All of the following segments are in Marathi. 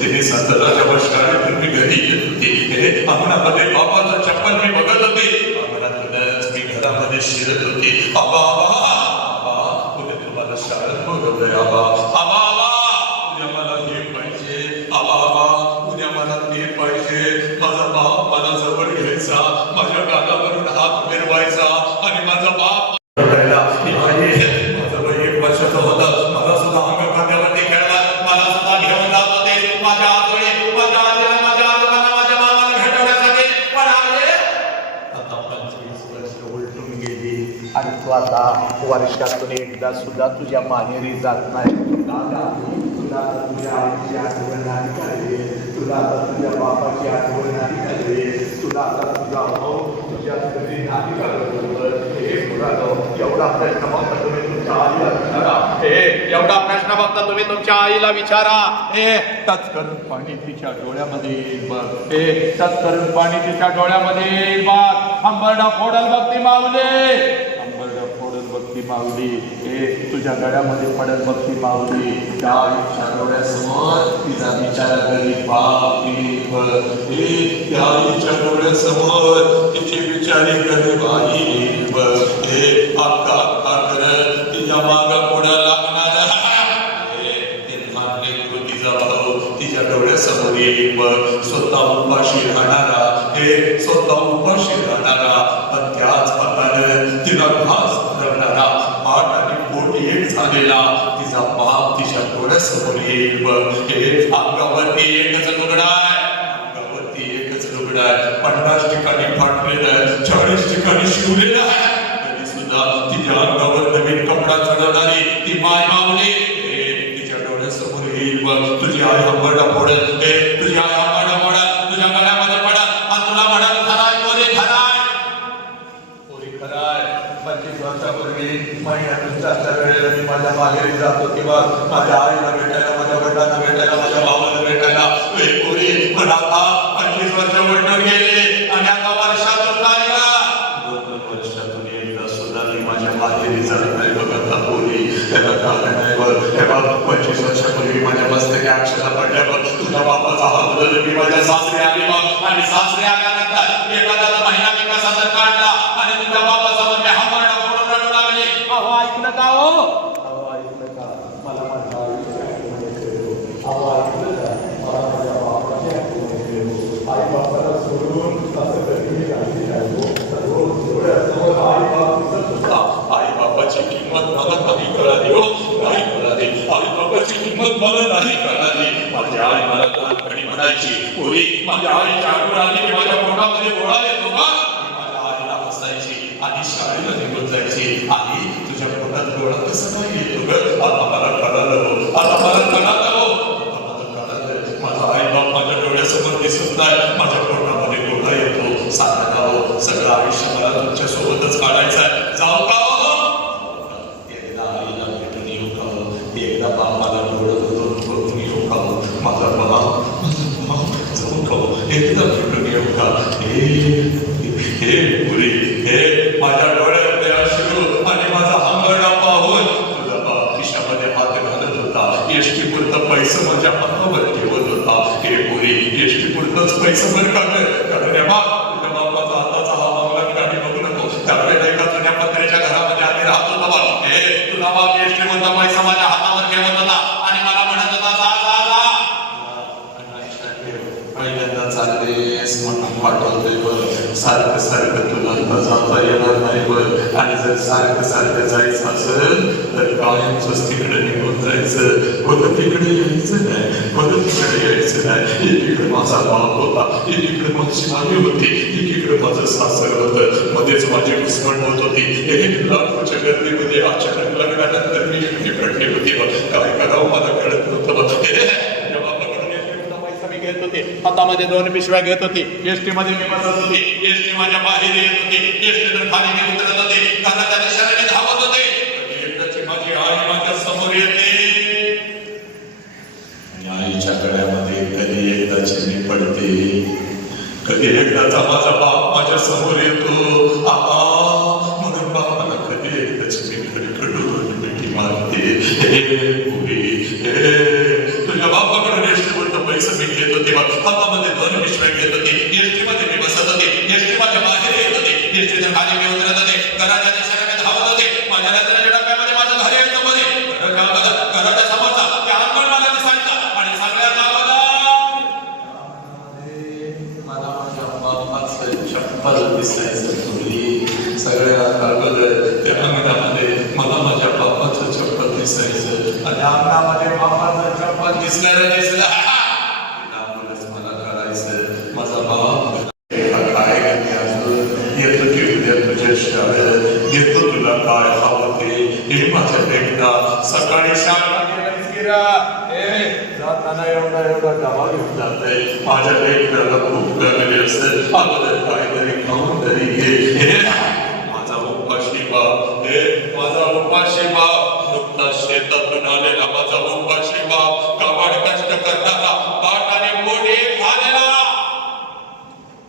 तिने सतराच्या वर्षाने मी घरी येत होती. अंगणामध्ये बापाचं चप्पल मी बघत होते. अंगणातूनच मी घरामध्ये शिरत होती. आबा आबा आबा उद्या तुम्हाला शाळेत बोलवलंय. आबा आबा आबा उद्या मला हे पाहिजे. आबा आबा उद्या मला ते पाहिजे. माझा बाप मला जवळ घ्यायचा, माझ्या गालावरून हात फिरवायचा आणि माझा बाप माझं वय 1 वर्षाचं होतं. मला सुद्धा अंग खांद्यावरती खेळला, मला सुद्धा घेऊन जात होते. माझ्या आजोळी माझ्या आजीला माझ्या आजोबांना माझ्या मामाला भेटवण्यासाठी. पण आता 25 वर्ष उलटून गेली आणि तू आता वर्षातून एकदा सुद्धा तुझ्या माहेरी जात नाही. तुला तुझ्या आईची आठवण आली पाहिजे, तुला आता तुझ्या बापाची आठवण आली पाहिजे, तुला आता तुझा भाऊ तुझ्या घरी नाही बरोबर. एवढा प्रश्न फक्त तुम्ही तुमच्या आईला विचारा. एवढा प्रश्न फक्त तुम्ही तुमच्या आईला विचारा. टच करून पाणी तिच्या डोळ्यामध्ये येईल बघ. टच करून पाणी तिच्या डोळ्यामध्ये येईल बघ. अंबरडा फोडल बघ ती माऊली, अंबरडा फोडल बघ ती माऊली. तुझ्या गळ्यामध्ये पडल बघ ती माऊली. त्या आईच्या डोळ्यासमोर तिचा विचार करी बाप त्या आईच्या डोळ्यासमोर तिची विचारी करी बाई अक्का अक्का करत तिच्या मागं पुढं लागणार तिचा भाऊ तिच्या डोळ्यासमोर येईल बघ. स्वतः उपाशी राहणारा, स्वतः उपाशी राहणारा, पण त्याच हाताने तिला घास भरवणारा, पाठ आणि पोट एक झालेला तिचा बाप तिच्या डोळ्यासमोर येईल बघ. अंगावरती एकच लुगडा आहे, अंगावरती एकच लुगडा आहे. 50 ठिकाणी फाटलेलं, 40 ठिकाणी शिवलेलं आहे. तिच्या अंगावर नवीन कपडा चढवणारी ती माय माऊली तिच्या डोळ्यासमोर येईल बघ. तुझी आई अंबरडा फोडेल, तुझी आई अंबरडा फोडेल, तुझ्या गळ्यामध्ये पडेल आणि तुला म्हणाल खराय पोरी खराय, पोरी खराय. 25 वर्षापूर्वी महिन्यातून 4 वेळेला मी माझ्या माहेरी जातो किंवा माझ्या आईला भेटायला, माझ्या वडिलांना भेटायला, माझ्या भावाला भेटायला. पोरी पण आता 25 वर्ष वडून गेले आणि आता वर्षातून काय माझ्या माहेरी जात नाही बघा पोरी. त्याला कारण आहे बघ. 25 वर्षापूर्वी माझ्या मस्तकी अक्षरा पडल्यावर तुझ्या बापाचा हात बदल मी माझ्या सासरी आली बघ. आणि सासरी आल्यानंतर एखाद्याचा महिना मी कसा तर काढला आणि तुझ्या बापासमोर मी अंबरडा फोडून रडू लागले. अहो ऐकलं का हो? अहो ऐकलं का? मला माझ्या आईची आठवण येते. अहो ऐकलं का? मला माझ्या बापाची आठवण येते. आई बापाला सोडून असं कधी राहिली नाही हो. डोळ्यासमोर आई बाप दिसत होता. आई बापाची किंमत मला नाही कळाली हो, नाही कळाली. आई बापाची किंमत मला नाही कळाली. माझी आई मला लहानपणी म्हणायची, पोरी माझ्या आईच्या आठवण आली की माझ्या पोटामध्ये गोळा येतो का? माझ्या आईला हसायची आणि शाळेला निघून जायची. आई तुझ्या पोटात गोळा कसं काय येतो ग? आता मला कळालं हो, आता मला कळालं हो, आता मला कळालं. माझा आई बाप माझ्या डोळ्यासमोर दिसत नाही, माझ्या पोटामध्ये गोळा येतो. सांगा हो, सगळं आयुष्य मला तुमच्या सोबतच काढायचं आहे. जाऊ का हो? एकदा आईला भेटून येऊ का हो? एकदा बापाला डोळं धरून बघून येऊ का हो? माझा बाप जाऊ का हो? एकदा भेटून येऊ का? हे पुरी माझ्या डोळ्यातले अश्रू आणि माझा अंगडा पाहून तुझा बाप खिशामध्ये हात घालत होता. एसटी पुरतं पैसे माझ्या हातावर ठेवत होता. हे पुरी एसटी पुरतंच पैसे भर काढले कारण रे बाप तुझ्या बापाचा हाताचा हा मागला गाडी बघू नको. त्यावेळेला एका जुन्या पत्र्याच्या घरामध्ये आम्ही राहत होतो बघ. तुझा बाप एसटी मधला पैसा माझ्या हातावर ठेवत होता आणि मला म्हणत होता जा जा जा. पहिल्यांदा चाललेस म्हणून पाठवतोय बघ. सारखं सारखं तुला जाता येणार नाही बघ. आणि जर सारखं सारखं जायचं असेल तर कायमच तिकडे निघून जायचं. परत तिकडे यायचं नाही, परत तिकडे यायचं नाही. एकीकडे माझा बाप होता, एकीकडे माझी आई होती, एकीकडे माझं सासर होतं. मध्येच माझी घुसमट होत होती. एक लाखोच्या गर्दीमध्ये अचानक लग्नानंतर मी एकटी पडली होती बघ. काय करावं मला कळत नव्हतं बघ. घेत होते, हातामध्ये 2 पिशव्या घेत होती. एसटी मध्ये मी बसत होती, एसटी माझ्या बाहेर येत होती, एसटीतून खाली मी उतरत होते, घराच्या दिशेने धावत होते. एकदाची माझी आई माझ्या समोर येते आणि आईच्या गळ्यामध्ये कधी एकदाची मी पडते, कधी एकदाचा माझा बाप माझ्या समोर येतो. आहा म्हणून बापाला कधी एकदाची मी खडखडून मिठी मारते. हे पुरी तुझ्या बापाकडून एसटीवरनं पैसे मी घेत होते बघ, हातामध्ये 2 पिशव्या घेत होते, एसटीमध्ये मी बसत होते, एसटीमध्ये बाहेर येत होते, एसटीच्या खाली मी उतरत होते, घराच्या दिशेने मी धावत होते, माझ्या रात्रीच्या डब्यामध्ये माझं घर यायचं मध्ये, घराच्या समोरचा त्या अंगण मला दिसायचा आणि सगळ्यांना मला माझ्या बापाचं चप्पल दिसायचं पूर्वी, सगळ्या त्या अंगणामध्ये मला माझ्या बापाचं चप्पल दिसायचं आणि अंगणामध्ये बापाचं चप्पल दिसलं मला कळायचं माझा बाप काय येतो की उद्या तुझ्या शाळेत येतो, तुला काय हवं ते हे माझ्या लेकरा सकाळी शाळा जाताना एवढा डबा घेऊन जातंय, माझ्या लेकराला खूप लागली असेल, अगोदर काहीतरी खाऊन तरी घे, माझा उपाशी बाप, माझा उपाशी बाप, नुकताच शेतातून आलेला माझा उपाशी बाप, काबाड कष्ट करणारा ताट आणि पोट एक झालेला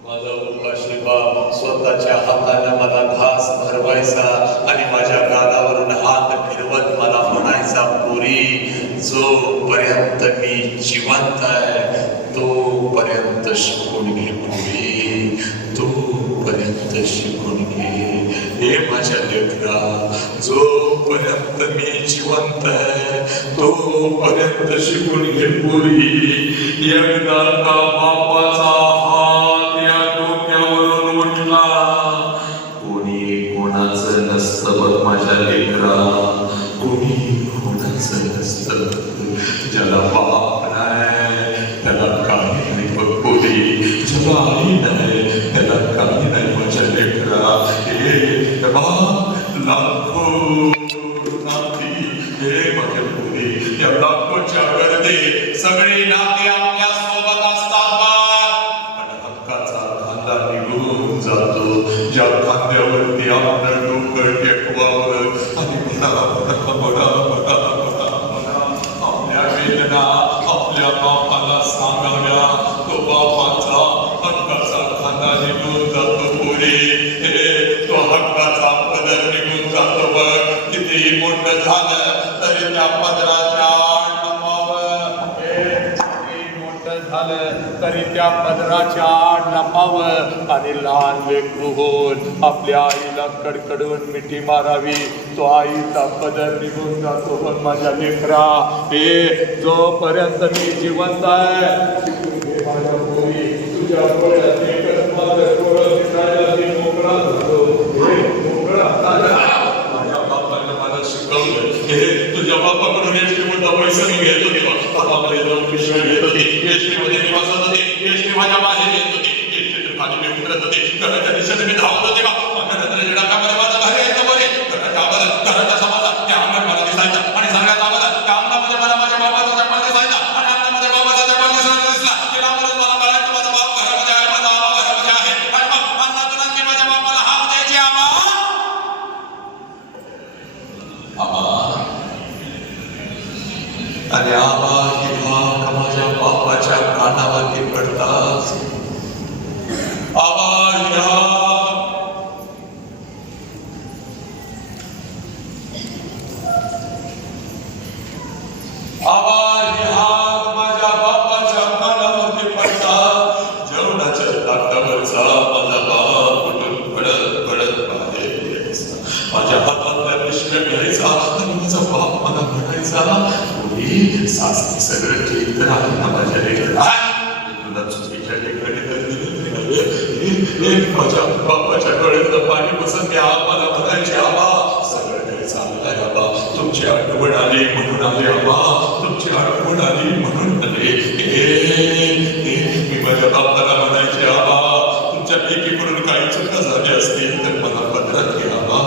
माझा उपाशी बाप, स्वतःच्या हाताने मला घास भरवायचा आणि माझ्या गालावरून हात फिरवत मला म्हणायचा, पोरी जोपर्यंत मी जिवंत आहे तोपर्यंत शिकून घे, पोरी तोपर्यंत शिकून घे, हे माझ्या लेकरा, जोपर्यंत मी जिवंत आहे तोपर्यंत शिकून घे पोरी. एकदा का बापाचा हात या डोक्यावरून उठला, कोणी कोणाचं नसतं बघ माझ्या लेकरा, कोणी कोणाचं नसतं, ज्याला बाप नाही त्याला काही नाही बघ पोरी, ज्याला आई नाही त्याला काही नाही माझ्या लेकरा, हे लाखो नाती, हे माझ्या पोरी, या लाखोच्या गर्दी सगळी नाती आपल्या सोबत असतात पण हक्काचा खांदा निघून जातो, ज्या खांद्यावरती आपलं डोकं टेकवावं आणि आपल्या वेदना आपल्या बापाला सांगाव्या, तो बापाचा हक्काचा खांदा निघून जातो पोरी, तो हक्काचा पदर निघून जातो बघ, कितीही मोठं झालं तरी त्या पदराच्या आड लपावं, कितीही मोठं झालं तरी त्या पदराच्या आड लपावं आणि लहान लेकरू होऊन आपल्या आईला कडकडून मिठी मारावी, तो आईचा पदर निघून जातो पण माझ्या लेकरा, हे जोपर्यंत मी जिवंत आहे माझ्या पोरी, तुझ्या डोळ्यात एकच माझं डोळं दिसायला ते मोकळा झालो, माझ्या बापाने मला शिकवलं, तुझ्या बापाकडून एसटीमधला पैसा मी घेत होते, हातामध्ये 2 पिशव्या घेत होते, एसटीमध्ये मी बसत होते, एसटी माझ्या बाहेर येत होती, एसटीतून खाली मी उतरत होते, घराच्या दिशेने मी धावत होते बा, माझ्या नजरेच्या डब्यामध्ये माझं घर यायचं बरे, घराच्या समाजात त्या अंगण मला दिसायचं आणि सगळ्यात अगोदर त्या अंगणामध्ये मला माझ्या बाबाचा चप्पल दिसायचा आणि अंगणामध्ये बाबाचा चप्पल दिसला, त्यामुळे मला कळायचं माझा बाप घरामध्ये आहे, माझा बाबा घरामध्ये आहे आणि मग अन्नातून आणखी माझ्या बापाला हाक द्यायची, आबा आणि आबा ही हाक माझ्या बापाच्या कानावरती पडताच, आबा ही हाक माझ्या बापाच्या कानावरती पडता, जेवणाच्या ताटावरचा माझा बाप उठून पडत बाहेर यायचा, माझ्या हातातल्या पिशव्या घ्यायचा आणि माझा बाप मला म्हणायचा, सासरी सगळं ठीक तर आहे ना माझ्या लेकरा, तुला चुकीच्या लेकराने तर दिलं, माझ्या बापाच्या डोळ्यातलं पाणी बसत त्या आम्हाला म्हणायचे, आबा सगळं काही चांगलं आहे, आबा तुमची आठवण आली म्हणून आले, आबा तुमची आठवण आली म्हणून आले, मी माझ्या बापाला म्हणायचे, आबा तुमच्या लेकीकडून काही चुका झाल्या असतील तर मला पदरात घ्या, आबा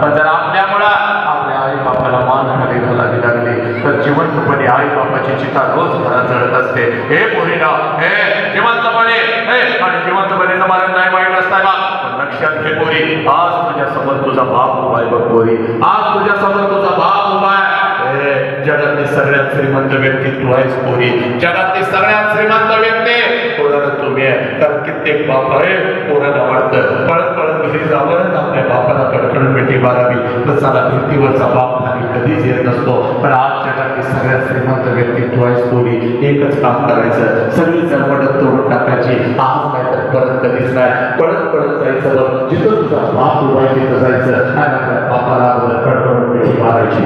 पण जर आपल्यामुळं आपल्या आई बापाला मानहानी घालावी लागली तर जिवंतपणे आई बापाची चिता रोज घरात जळत असते, हे पोरीला हे जिवंतपणे आणि जिवंतपणे मरण नाही वाईट असताय बा, पण लक्षात घे पोरी, आज तुझ्या समोर तुझा बाप उभा आहे बघ पोरी, आज तुझ्या समोर तुझा बाप उभा आहे, जगातली सगळ्यात श्रीमंत व्यक्ती तू आहेस पोरी, जगातली सगळ्यात श्रीमंत व्यक्ती पोराला तुम्ही आहे, कारण कित्येक बाप आहे पोराला वाटतं पळत घरी जावं आपल्या बापाला कडकडून मिठी मारावी, तर चला भिंतीवरचा बाप नाही कधीच येत नसतो. पण आजच्या जगातली सगळ्यात श्रीमंत व्यक्तित्व आहे पोरी. एकच काम करायचं, सगळी जरमडत तोडून टाकायची. आज नाही तर परत कधीच नाही. पळत पळत जायचं बघ, जिथं तुझा बाप उभा आहे तिथं जायचं आणि आपल्या बापाला कडकडून मिठी मारायची.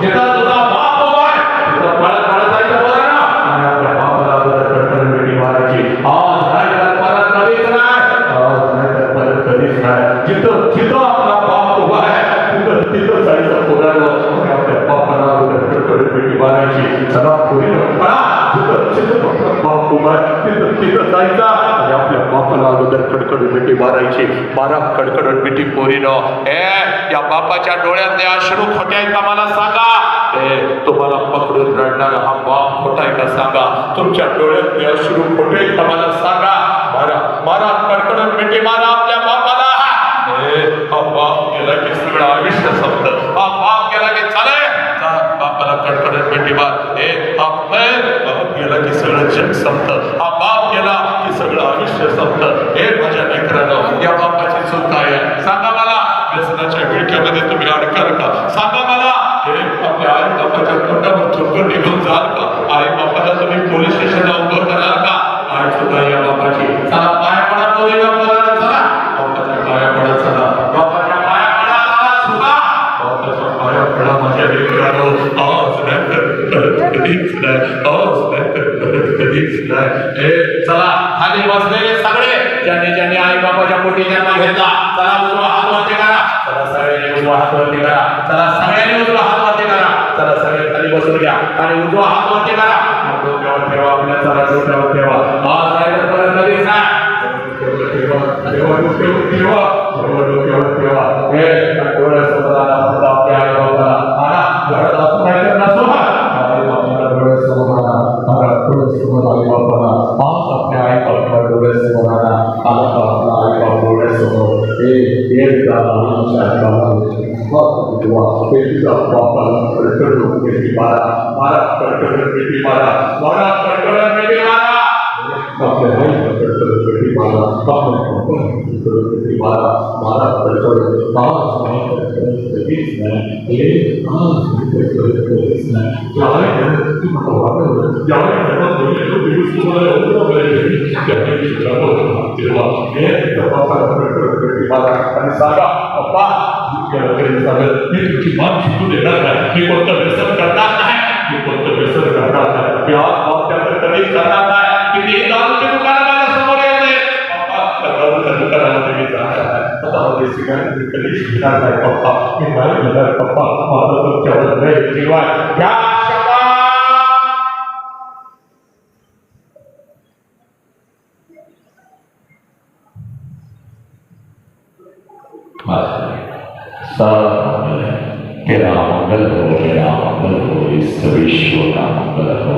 जिथं तुझा बाप उभा आहे तिथं पळत पळत जायचं बघा ना आणि आपल्या बापाला कडकडून मिठी मारायची. आज नाही तर परत कधीच नाही. आज नाही तर परत कधीच नाही. जिथं जिथं आपला बाप उभा आहे तिथं तिथं जायचं पोराला आणि आपल्या बापाला कडकडून मिठी मारायची. चला पोरी पळा, जिथं जिथं आपला बाप उभा आहे तिथं तिथं जायचा आणि आपल्या बापाला अगोदर कडकडून मिठी मारायची. मारा कडकडून मिठी पोरीनं. या बापाच्या डोळ्यातले अश्रू खोटे आहेत का मला सांगा. तुम्हाला पकडून रडणारा हा बाप खोटा आहे का सांगा. तुमच्या डोळ्यातले अश्रू खोटे आहेत का मला सांगा. मारा मारा कडकडून मिठी मारा आपल्या बापाला. हा बाप गेला की सगळं आयुष्य संपतं. हा बाप गेला की चालेल बापाला कडकडून मिठी मार. बाप गेला की सगळं जग संपतं. हा बाप गेला की सगळं आयुष्य संपतं. माझ्या लेकरांनो, या बापाची चूक काय आहे सांगा मला. व्यसनाच्या विळख्यामध्ये तुम्ही अडकाल का सांगा मला. आपल्या आई बापाच्या तोंडावर थुंकून निघून जाल का. आई बापाला तुम्ही पोलीस स्टेशनला उभं कराल का. काय चुका या बापाची. चला पाया पडा पोरीला बोलायला चला. बापाच्या पाया पडा चला. बापाच्या पाया पडा चला चुका. बापाच्या पाया पडा माझ्या लेकरांनो. आज नाही तर कधीच नाही. आज नाही तर कधीच नाही. चला खाली बसलेले सगळे ज्यांनी ज्यांनी आई बापाच्या पोटी जन्म घेतला चला उजवा हात वरती करा. चला सगळ्यांनी उजवा हात वरती करा. चला सगळ्यांनी उजवा हात वरती करा. चला सगळे खाली बसून घ्या आणि उजवा हात वरती करा. डोक्यावर ठेवा आपल्या. चला डोक्यावर ठेवा. आज नाही तर परत कधीच नाही. डोक्यावर ठेवा. डोळ्यासमोर आला आपल्या आई बाबाला आणा. घरात असं नाही तर नसतो ना. आई बाबाला डोळ्यासमोर आणा. डोळ्यासमोर आई बाबाला. आज आपल्या आई बाबाला डोळ्यासमोर आणा. आला का आपला आई बाबा डोळ्यासमोर. बापाला कडकडून मिठी मारा. मारा कडकडून मिठी मारा. मारा कडकडून मिठी मारा. आपल्या आईला कडकडून मिठी मारा. कडकडून मिठी मारा. मारा कडकडून. आज नाही तर कधीच नाही. आज कधीच नाही. ज्यावेळी तुम्हाला वाटलं ज्यावेळी दिवस तुम्हाला तेव्हा बापाला कडकडून मिठी मारा आणि सांगा पप्पा मी तुमची मान शिकू देणार नाही. मी कोणतं व्यसन करणार नाही. मी कोणतं व्यसन करणार नाही. मी आज बाबच्याकडे कधीच करणार नाही. किती दारूचे दुकान माझ्या समोर येते पप्पा. दारूच्या दुकानामध्ये मी जाणार नाही. हातामध्ये सिगारेट मी कधीच घेणार नाही पप्पा. मी नाही घेणार पप्पा. माझा तुमच्यावर नाही जीवाय. मेरा मंगल हो, मेरा मंगल हो, इस विश्व का मंगल हो.